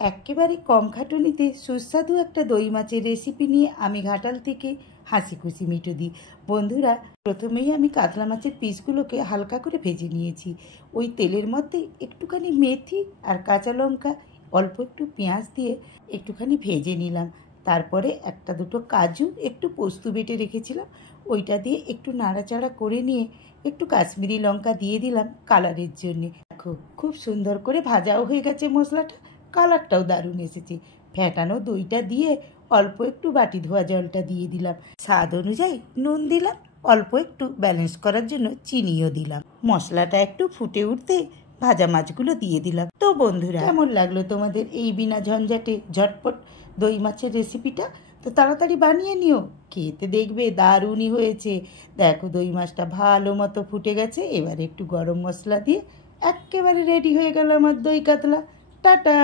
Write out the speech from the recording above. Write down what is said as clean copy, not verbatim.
একেবারে কম খাটুনিতে সুস্বাদু একটা দই মাছের রেসিপি নিয়ে আমি ঘাটাল থেকে হাসি খুশি মিঠু দিই। বন্ধুরা, প্রথমেই আমি কাতলা মাছের পিসগুলোকে হালকা করে ভেজে নিয়েছি। ওই তেলের মধ্যে একটুখানি মেথি আর কাঁচা লঙ্কা, অল্প একটু পেঁয়াজ দিয়ে একটুখানি ভেজে নিলাম। তারপরে একটা দুটো কাজু, একটু পোস্ত বেটে রেখেছিলাম, ওইটা দিয়ে একটু নাড়াচাড়া করে নিয়ে একটু কাশ্মীরি লঙ্কা দিয়ে দিলাম কালারের জন্যে। দেখো, খুব সুন্দর করে ভাজাও হয়ে গেছে মশলাটা, কালারটাও দারুণ এসেছে। ফ্যাটানো দইটা দিয়ে অল্প একটু বাটি ধোয়া জলটা দিয়ে দিলাম। স্বাদ অনুযায়ী নুন দিলাম, অল্প একটু ব্যালেন্স করার জন্য চিনিও দিলাম। মশলাটা একটু ফুটে উঠতে ভাজা মাছগুলো দিয়ে দিলাম। তো বন্ধুরা, কেমন লাগলো তোমাদের এই বিনা ঝঞ্ঝাটে ঝটপট দই মাছের রেসিপিটা? তো তাড়াতাড়ি বানিয়ে নিও, খেতে দেখবে দারুণই হয়েছে। দেখো, দই মাছটা ভালো মতো ফুটে গেছে। এবারে একটু গরম মশলা দিয়ে একেবারে রেডি হয়ে গেল আমার দই কাতলা। টাটা।